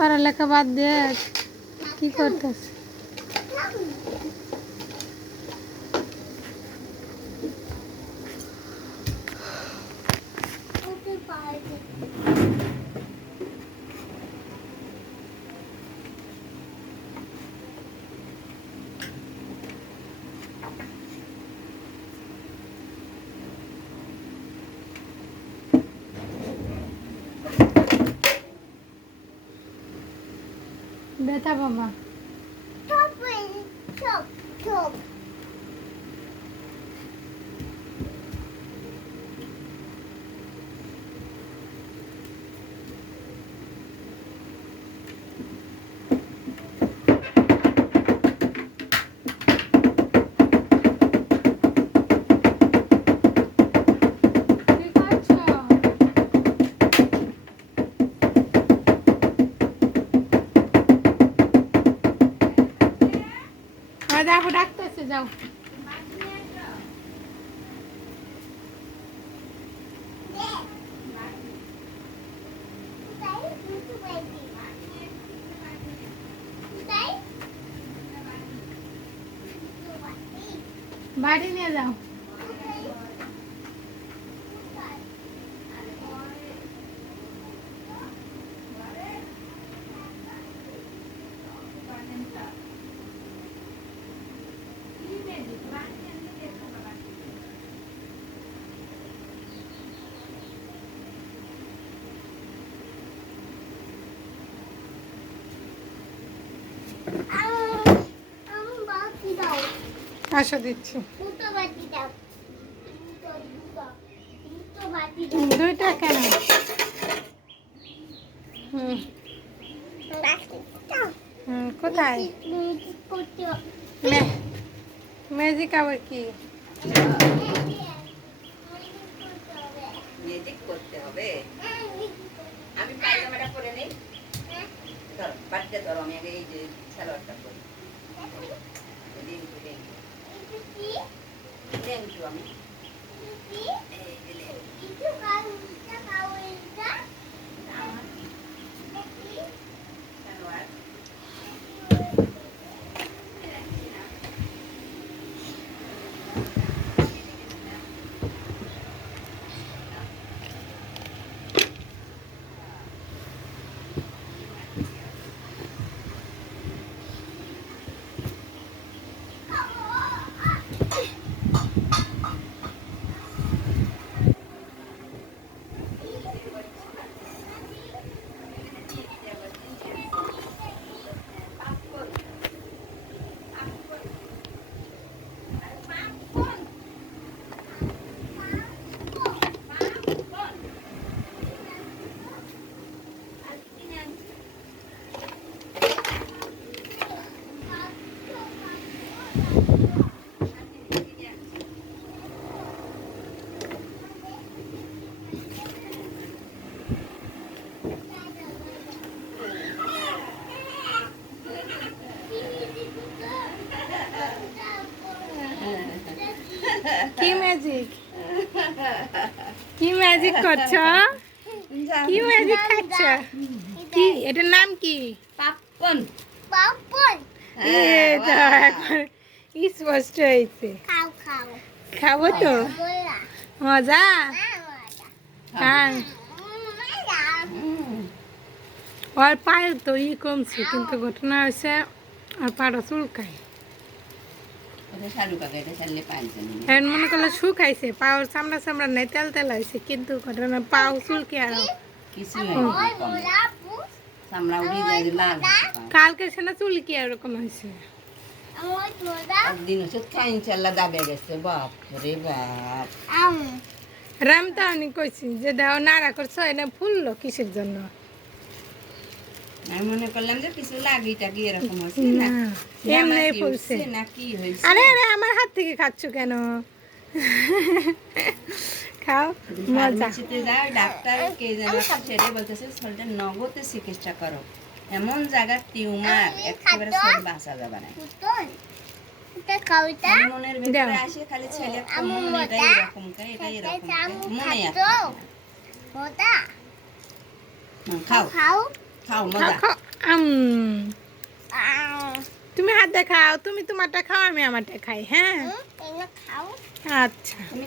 পড়ালেখা বাদ দিয়ে কি করতেছ? ব্যথা বাবা যাবো ডাকতেছে, যাও। বাড়ি নিয়ে যাও। আসো দিচ্ছি। দুইটা কেন? কোথায় ম্যাজিক? আবার কি ম্যাজিক করতে হবে? আমি পায়জামাটা পরে নেই, ধরো বাড়িতে ধরো, আমি আগে এই যে সালোয়ারটা পরি। আমি কি ম্যাজিক? কি ম্যাজিক করছ? কি ম্যাজিক খাচ্ছ? কি এটার নাম কি? পাপ্পন। এই তো এখন স্পষ্ট হয়েছে। খাবো তো, মজা। হ্যাঁ, ওর পায়ের তো কমছে, কিন্তু ঘটনা হয়েছে আর পাড়া চুলকায়। এখন মনে করলে শুকাইছে, পাওয়ার চামড়া চামড়া নাই, তেল তেল হয়েছে, কিন্তু ঘটনা পাও চুলকে আর কালকে সে না চুলকি এরকম হয়েছে। রামতা আমি কইছি যে দাও নাড়া করছো, এটা ফুললো কিসের জন্য? আমি মনে করলাম যে কিছু লাগি টাগি এরকম হচ্ছে না, এমনি ফুলছে না কি হয়েছে। আরে আরে আমার হাত থেকে খাচ্ছ কেন? খাও, মজা। যাও, ডাক্তার কে যেন সেটা বলতেছে শরীরটা নগদে চিকিৎসা করো, এমন জায়গার টিউমার একেবারে শরীর বাঁচা যাবে না। মনের ভিতরে আসে খালি ছেলে মন এটাই এরকম এটাই এরকম মনে আছে। খাও খাও খাও মজা। আম তুমি হাত দেখাও, তুমি তোমারটা খাও, আমি আমারটা খাই। হ্যাঁ, আচ্ছা। তুমি